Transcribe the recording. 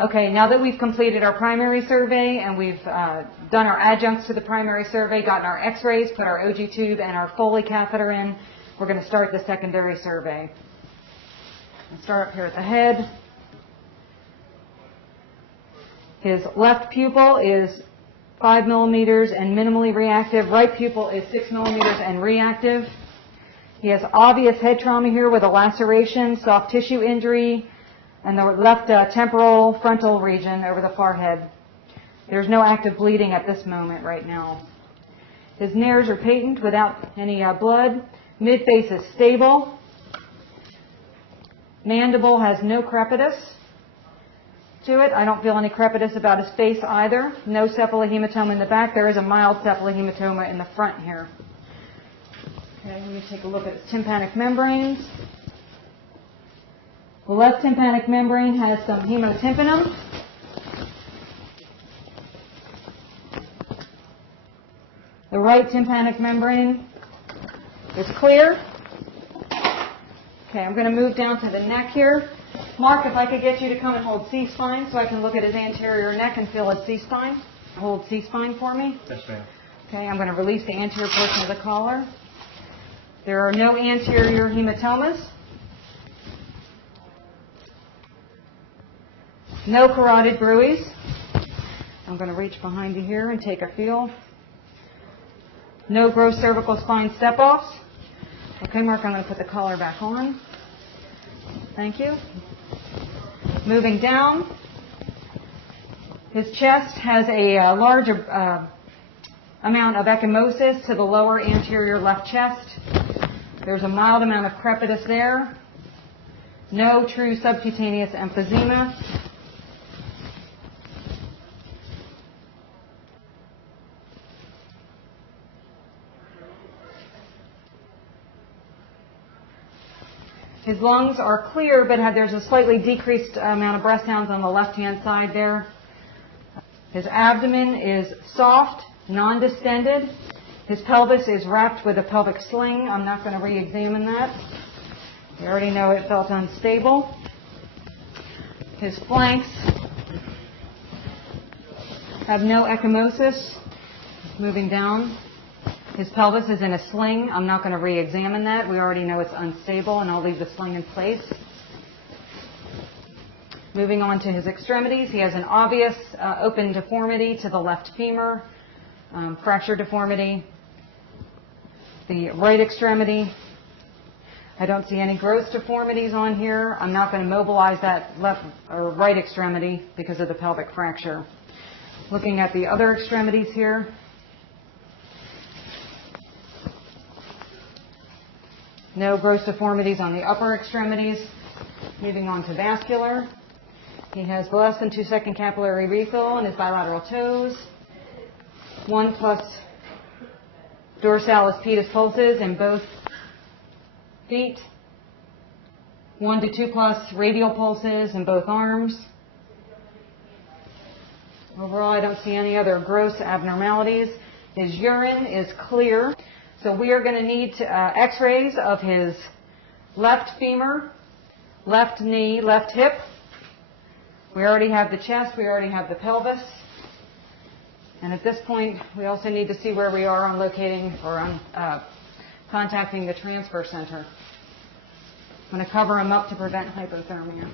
Okay, now that we've completed our primary survey and we've done our adjuncts to the primary survey, gotten our x-rays, put our OG tube and our Foley catheter in, we're going to start the secondary survey. I'll start up here at the head. His left pupil is 5 millimeters and minimally reactive. Right pupil is 6 millimeters and reactive. He has obvious head trauma here with a laceration, soft tissue injury, and the left temporal frontal region over the forehead. There's no active bleeding at this moment right now. His nares are patent without any blood. Midface is stable. Mandible has no crepitus to it. I don't feel any crepitus about his face either. No cephalohematoma in the back. There is a mild cephalohematoma in the front here. Okay, let me take a look at his tympanic membranes. The left tympanic membrane has some hemotympanum. The right tympanic membrane is clear. Okay, I'm going to move down to the neck here. Mark, if I could get you to come and hold C-spine so I can look at his anterior neck and feel his C-spine. Hold C-spine for me. Yes, ma'am. Okay, I'm going to release the anterior portion of the collar. There are no anterior hematomas. No carotid bruits. I'm going to reach behind you here and take a feel. No gross cervical spine step-offs. Okay, Mark, I'm going to put the collar back on. Thank you. Moving down, his chest has a large amount of ecchymosis to the lower anterior left chest. There's a mild amount of crepitus there. No true subcutaneous emphysema. His lungs are clear, but there's a slightly decreased amount of breath sounds on the left-hand side there. His abdomen is soft, non-distended. His pelvis is wrapped with a pelvic sling. I'm not going to re-examine that. You already know it felt unstable. His flanks have no ecchymosis. Moving down. His pelvis is in a sling. I'm not going to re-examine that. We already know it's unstable, and I'll leave the sling in place. Moving on to his extremities, he has an obvious open deformity to the left femur, fracture deformity. The right extremity, I don't see any gross deformities on here. I'm not going to mobilize that left or right extremity because of the pelvic fracture. Looking at the other extremities here, no gross deformities on the upper extremities. Moving on to vascular. He has less than 2-second capillary refill in his bilateral toes. 1+ dorsalis pedis pulses in both feet. 1 to 2+ radial pulses in both arms. Overall, I don't see any other gross abnormalities. His urine is clear. So we are going to need x-rays of his left femur, left knee, left hip. We already have the chest. We already have the pelvis. And at this point, we also need to see where we are on locating or on contacting the transfer center. I'm going to cover him up to prevent hypothermia.